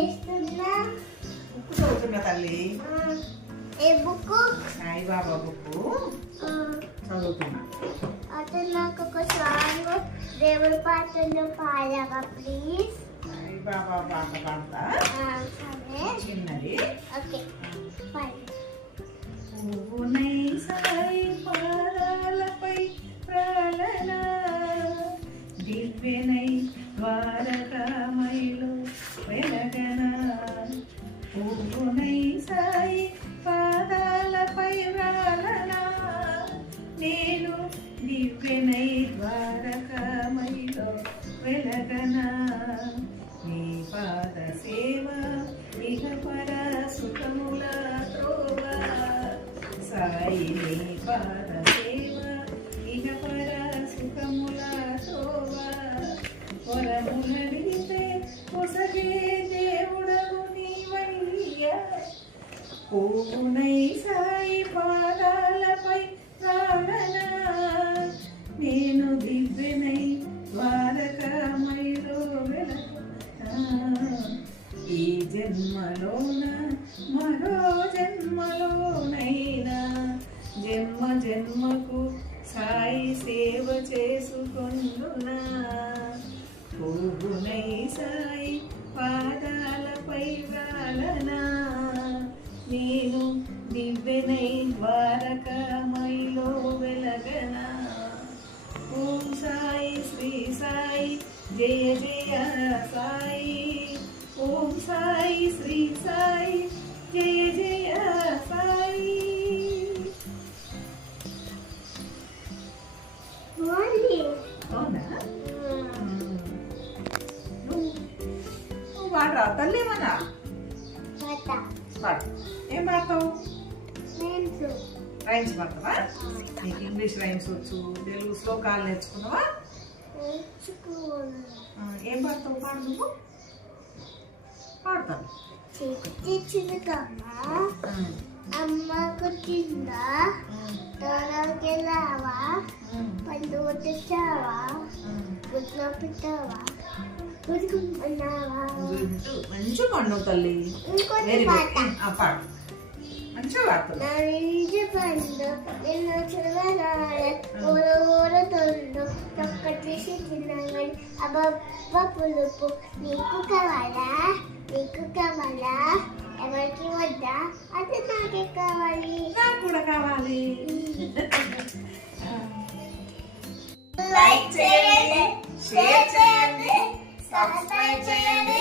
చేస్తున్నా? బుక్ చదువుతున్నా తల్లి. ఏ బుక్? సాయిబాబా బుక్ చదువుతున్నా. అయితే నాకు ఒక సాంగ్ దేవుడి పాటలు పాడవా ప్లీజ్? సాయిబాబా పాట పాడతా. సరే చిన్నది. ఓకే పాడు. పువ్వునై సాయి పాదాలపై ప్రాలన, దివ్యనై ద్వారకామయిలో వెలగన. పువ్వునై సాయి పాదాలపై ప్రాలన, నేను దివ్యనై ద్వారకామయిలో వెలగన. నీ పాద సేవ ఇహ పర సుఖముల త్రోవ, సాయి నీ పాద సేవ ఇహ పర సుఖముల త్రోవ. వరములడిగితే పొసగే దేవుడవు నీవయ్యా, పువ్వునై సాయి పాదాలపై ప్రాణన, నేను దివ్యనై ద్వారకామయిలో వెలగనా. ఈ జన్మలోన మరో జన్మలోనైనా జన్మ జన్మకు సాయి సేవ చేసుకొందునా. పువ్వునై సాయి పాదాలపై వ్రాలనా, నేను దివ్యనై ద్వారకామయిలో వెలగనా. ఓం సాయి శ్రీ సాయి జయ జయ సాయి, ఓం సాయి శ్రీ సాయి జయ జయ సాయి. అవునా? నువ్వు పాడరా తల్లి? ఏమన్నా పాడు. ఏం పాడతావు? రైమ్స్ పాడతావా? నీకు ఇంగ్లీష్ రైమ్స్ వచ్చు, తెలుగు శ్లోకాలు నేర్చుకున్నావా? ఏం పాడతావు? పాడు. నువ్వు పాడతావు. అమ్మ కుట్టిందా, తొలగెలావా, పండు తెచ్చావా, గుడ్లో పెట్టావా, గుడ్డుకున్నావా. మంచిగా పాడు తల్లి. Very good. పాడు. మంచిగా పాడుతున్నావు. నా ఇంటి పండు నిన్ను చూడగానే ఊరు ఊరు తొండు తొక్క తీసి తినగానే అబ్బబ్బ పులుపు. నీకు కావాలా? నీకు కావాలా? ఎవరికి వద్దా? అది నాకే కావాలి. నాకు కూడా కావాలి. లైక్ చేయండి, షేర్ చేయండి, సబ్స్క్రైబ్ చేయండి.